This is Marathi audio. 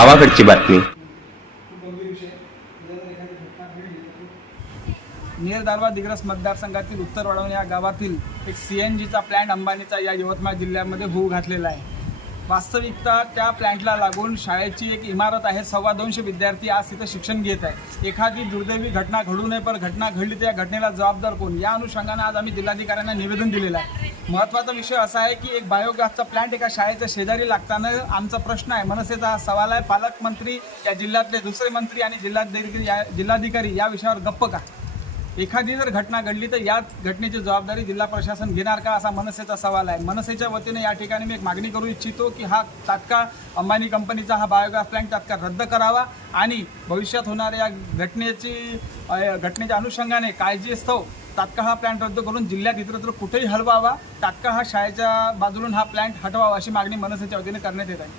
गावाकडची बातमी. नेर दारवा दिग्रस मतदारसंघातील उत्तर वडवणे या गावातील एक सी एन जीचा प्लॅन्ट अंबानीचा या यवतमाळ जिल्ह्यामध्ये होऊ घातलेला आहे. वास्तविकता त्या प्लॅन्टला लागून शाळेची एक इमारत आहे. सव्वा दोनशे विद्यार्थी आज तिथं शिक्षण घेत आहे एखादी दुर्दैवी घटना घडू नये पण घटना घडली तर या घटनेला जबाबदार कोण? या अनुषंगानं आज आम्ही जिल्हाधिकाऱ्यांना निवेदन दिलेलं आहे. महत्त्वाचा विषय असा आहे की एक बायोगॅसचा प्लांट एका शाळेच्या शेजारी लागताना आमचा प्रश्न आहे. मनसेचा हा सवाल आहे. पालकमंत्री या जिल्ह्यातले दुसरे मंत्री आणि जिल्हाधिकारी या जिल्हाधिकारी या विषयावर गप्प का? एखादी जर घटना घडली तर या घटनेची जबाबदारी जिल्हा प्रशासन घेणार का असा मनसेचा सवाल आहे. मनसेच्या वतीने या ठिकाणी मी एक मागणी करू इच्छितो की हा तात्काळ अंबानी कंपनीचा हा बायोगॅस प्लॅन्ट तात्काळ रद्द करावा आणि भविष्यात होणाऱ्या या घटनेची घटनेच्या अनुषंगाने काळजीस्तव तात्काळ हा प्लॅन्ट रद्द करून जिल्ह्यात इतरत्र कुठेही हलवावा. तात्काळ हा शाळेच्या बाजूला हा प्लॅन्ट हटवावा अशी मागणी मनसेच्या वतीने करण्यात येत आहे.